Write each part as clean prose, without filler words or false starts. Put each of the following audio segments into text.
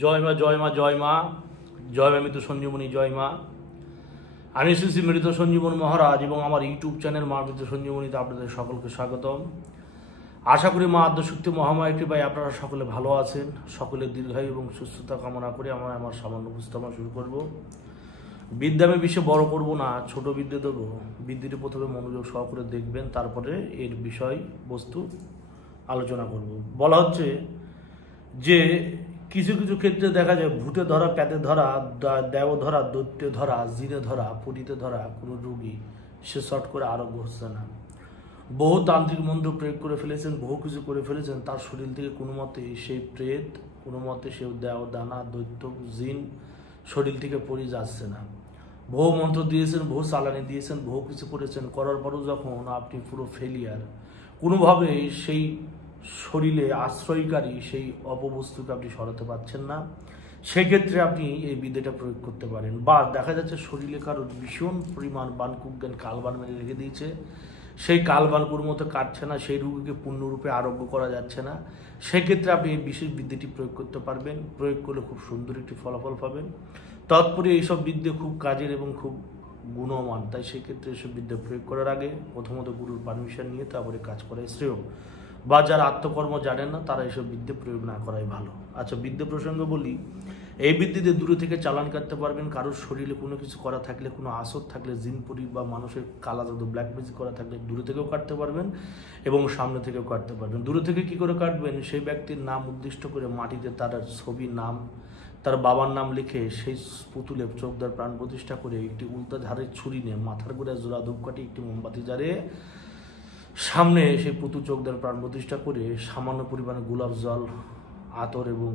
জয় মা জয় মা জয় মা জয় মা মৃত সঞ্জীবনী জয় মা। আমি শ্রী শ্রী মৃত সঞ্জীবন মহারাজ এবং আমার ইউটিউব চ্যানেল মা মৃত সঞ্জীবনীতে আপনাদের সকলকে স্বাগতম। আশা করি মা আদ্যশক্তি মহামায়ের কৃপায় আপনারা সকলে ভালো আছেন। সকলের দীর্ঘায়ু এবং সুস্থতা কামনা করে আমার সামান্য উপস্থাপনা শুরু করব। বিদ্যা আমি বেশি বড় করব না, ছোট বিদ্যা দেবো। বিদ্যাটি প্রথমে মনোযোগ সহকারে দেখবেন, তারপরে এর বিষয় বস্তু আলোচনা করব। বলা হচ্ছে যে কিছু কিছু ক্ষেত্রে দেখা যায় ভূতে ধরা, প্যাতে ধরা, দেও ধরা, দৈত্যে ধরা, জিনে ধরা, পটিতে ধরা কোনো রোগী সে শর্ট করে আরোগ্য হচ্ছে না। বহু তান্ত্রিক মন্ত্র প্রয়োগ করে ফেলেছেন, বহু কিছু করে ফেলেছেন, তার শরীর থেকে কোনো মতে সেই প্রেত, কোনো মতে সে দেও দানা, দৈত্য, জিন শরীর থেকে পড়ে যাচ্ছে না। বহু মন্ত্র দিয়েছেন, বহু চালানি দিয়েছেন, বহু কিছু করেছেন, করার পরও যখন আপনি পুরো ফেলিয়ার, কোনোভাবে সেই শরীরে আশ্রয়কারী সেই অপবস্তুকে আপনি সরাতে পারছেন না, সেক্ষেত্রে আপনি এই বিদ্যাটা প্রয়োগ করতে পারেন। বা দেখা যাচ্ছে শরীরে কারোর ভীষণ পরিমাণ বানকুজ্ঞান কালবান মেরে রেখে দিয়েছে, সেই কালবানকুর মতো কাটছে না, সেই রোগীকে পূর্ণরূপে আরোগ্য করা যাচ্ছে না, সেক্ষেত্রে আপনি এই বিশেষ বিদ্যাটি প্রয়োগ করতে পারবেন। প্রয়োগ করলে খুব সুন্দর একটি ফলাফল পাবেন। তৎপরে এইসব বিদ্যা খুব কাজের এবং খুব গুণমান, তাই সেক্ষেত্রে এসব বিদ্যা প্রয়োগ করার আগে প্রথমত গুরুর পারমিশন নিয়ে তারপরে কাজ করাই শ্রেয়। বা যারা আত্মকর্ম জানেন না তারা এইসব বিদ্যা প্রয়োগ না করাই ভালো। আচ্ছা, বিদ্যা প্রসঙ্গে বলি, এই বিদ্যাতে দূরে থেকে চালান কাটতে পারবেন। কারোর শরীরে কোনো কিছু করা থাকলে, কোনো আসর থাকলে, জিনপুরি বা মানুষের কালা জাদু ব্ল্যাক ম্যাজিক করা থাকলে দূরে থেকেও কাটতে পারবেন এবং সামনে থেকেও কাটতে পারবেন। দূরে থেকে কি করে কাটবেন? সেই ব্যক্তির নাম উদ্দিষ্ট করে মাটিতে তার ছবি, নাম, তার বাবার নাম লিখে সেই পুতুলে চোখদার প্রাণ প্রতিষ্ঠা করে একটি উল্টা ধারের ছুরি নিয়ে মাথার গোড়ায় জোড়া ধূপকাঠি, একটি মোমবাতি জ্বালিয়ে সামনে সেই পুতুল চোখদার প্রাণ প্রতিষ্ঠা করে সামান্য পরিমাণে গোলাপ জল, আতর এবং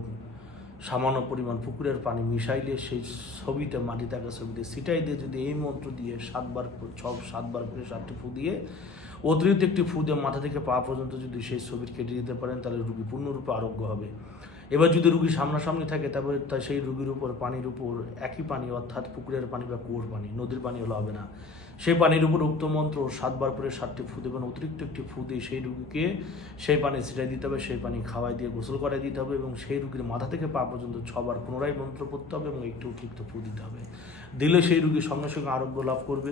সামান্য পরিমাণ পুকুরের পানি মিশাইলে সেই ছবিতে, মাটি থাকা ছবিতে ছিটাই দিয়ে যদি এই মন্ত্র দিয়ে 7বার করে 7টি ফু দিয়ে অতিরিক্ত একটি ফু দিয়ে মাথা থেকে পা পর্যন্ত যদি সেই ছবির কেটে দিতে পারেন, তাহলে রোগী পূর্ণরূপে আরোগ্য হবে। এবার যদি রোগী সামনাসামনি থাকে, তারপরে সেই রোগীর উপর পানির উপর একই পানি, অর্থাৎ পুকুরের পানি বা কুয়োর পানি, নদীর পানি হলে হবে না, সেই পানির উপর উক্ত মন্ত্র 7বার করে 7টি ফু দেবেন। অতিরিক্ত একটি ফু দিয়ে সেই রোগীকে সেই পানি ছিটাই দিতে হবে, সেই পানি খাওয়াই দিয়ে গোসল করাই দিতে হবে এবং সেই রোগীর মাথা থেকে পা পর্যন্ত 6বার পুনরায় মন্ত্র পড়তে হবে এবং একটু অতিরিক্ত ফু দিতে হবে। দিলে সেই রোগী সঙ্গে সঙ্গে আরোগ্য লাভ করবে।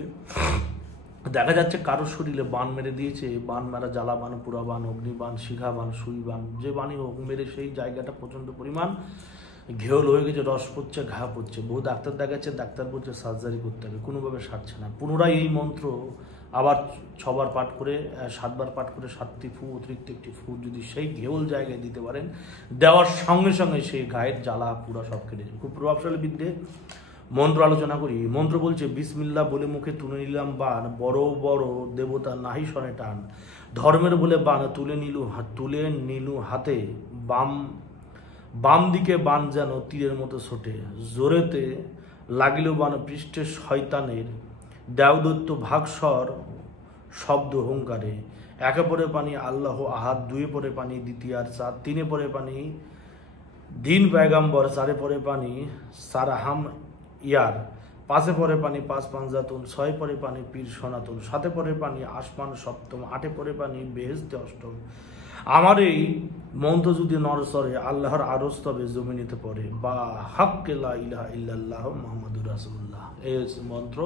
দেখা যাচ্ছে কারোর শরীরে বান মেরে দিয়েছে, বান মারা, জ্বালা বান, পুরা বান, অগ্নিবান, শিখা বান, সুই বান, যে বানই হোক মেরে সেই জায়গাটা প্রচণ্ড পরিমাণ ঘেউল হয়ে গেছে, রস পড়ছে, ঘা পড়ছে। বহু ডাক্তার দেখাচ্ছে, ডাক্তার বলছে সার্জারি করতে হবে, কোনোভাবে সারছে না। পুনরায় এই মন্ত্র আবার 6বার পাঠ করে 7বার পাঠ করে 7টি ফু, অতিরিক্ত একটি ফু যদি সেই ঘেউল জায়গায় দিতে পারেন, দেওয়ার সঙ্গে সঙ্গে সেই গায়ের জ্বালা পুরা সব কেটে যাবে। খুব প্রভাবশালী বিদ্যে। মন্ত্র আলোচনা করি। মন্ত্র বলছে, বিসমিল্লাহ বলে মুখে তুলে নিলাম বান, বড় বড় দেবতা নাহি শনে টান, ধর্মের বলে বান তুলে নিলু হাতে, বাম দিকে বান যেন তীরের মতো ছোটে, জোরেতে লাগিল বান পৃষ্ঠে শয়তানের, দেওদত্ত ভাগস্বর শব্দ হুঙ্কারে, একে পরে পানি আল্লাহ আহাদ, 2 পরে পানি দ্বিতীয়ার চাঁদ, 3 পরে পানি দিন পয়গাম্বর, 4 পরে পানি সারাহাম ইয়ার, 5 পরে পানি 5 পাঞ্জাতুন, 6 পরে পানি পীর সনাতন, 7 পরে পানি আসমান সপ্তম, 8 পরে পানি বেহেশতে অষ্টম। আমার এই মন্ত্র যদি নরসরে আল্লাহর আরজ তবে জমিনিতে পড়ে, বা হাক্কে লা ইলাহা ইল্লাল্লাহ মুহাম্মাদুর রাসূলুল্লাহ। এই মন্ত্র,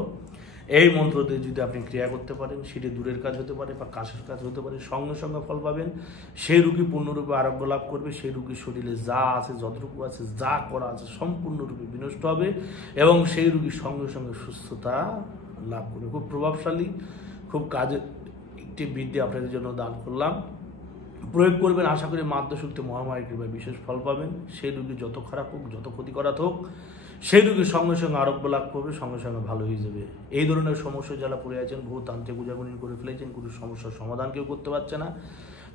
এই মন্ত্রতে যদি আপনি ক্রিয়া করতে পারেন, সেটি দূরের কাজ হতে পারে বা কাছের কাজ হতে পারে, সঙ্গে সঙ্গে ফল পাবেন। সেই রোগী পূর্ণরূপে আরোগ্য লাভ করবে। সেই রোগীর শরীরে যা আছে, যতটুকু আছে, যা করা আছে সম্পূর্ণরূপে বিনষ্ট হবে এবং সেই রোগীর সঙ্গে সঙ্গে সুস্থতা লাভ করবে। খুব প্রভাবশালী, খুব কাজের একটি বিদ্যা আপনাদের জন্য দান করলাম। প্রয়োগ করবেন, আশা করি মা আদ্যশক্তি মহামায়ের কৃপায় বিশেষ ফল পাবেন। সেই রোগী যত খারাপ হোক, যত ক্ষতি করাত হোক, সেই রোগীর সঙ্গে সঙ্গে আরোগ্য লাভ করবে, সঙ্গে সঙ্গে ভালো হয়ে যাবে। এই ধরনের সমস্যা যারা পড়ে আছেন, বহু তান্ত্রিক উজাগরণ করে ফেলেছেন, কোনো সমস্যার সমাধান কেউ করতে পারছে না,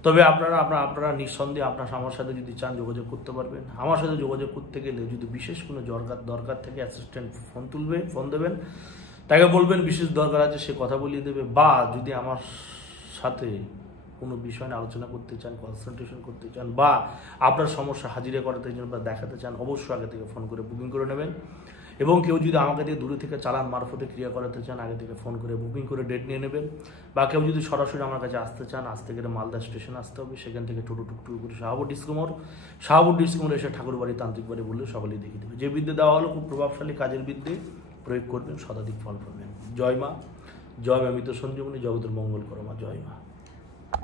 তবে আপনারা নিঃসন্দেহে আমার সাথে যদি চান যোগাযোগ করতে পারবেন। আমার সাথে যোগাযোগ করতে গেলে যদি বিশেষ কোনো দরকার থেকে অ্যাসিস্ট্যান্ট ফোন দেবেন, তাকে বলবেন বিশেষ দরকার আছে, সে কথা বলিয়ে দেবে। বা যদি আমার সাথে কোনো বিষয় নিয়ে আলোচনা করতে চান, কনসালটেশন করতে চান, বা আপনার সমস্যা হাজিরা করাতে চান বা দেখাতে চান, অবশ্যই আগে থেকে ফোন করে বুকিং করে নেবেন এবং কেউ যদি আমাকে দিয়ে দূরে থেকে চালান মারফতে ক্রিয়া করাতে চান আগে থেকে ফোন করে বুকিং করে ডেট নিয়ে নেবেন, বা কেউ যদি সরাসরি আমার কাছে আসতে চান আসতে গেলে মালদা স্টেশন আসতে হবে, সেখান থেকে টোটো টুকটুক করে শাহাবুর ডিসকোমোর এসে ঠাকুরবাড়ি তান্ত্রিক বাড়ি বললে সকলেই দেখিয়ে দেবে। যে বিদ্যে দেওয়া হলো খুব প্রভাবশালী কাজের বিদ্যে, প্রয়োগ করবেন শতাধিক ফল পাবেন। জয় মা, জয় মা মৃত সঞ্জীবনী, জগতের মঙ্গল করো মা, জয় মা।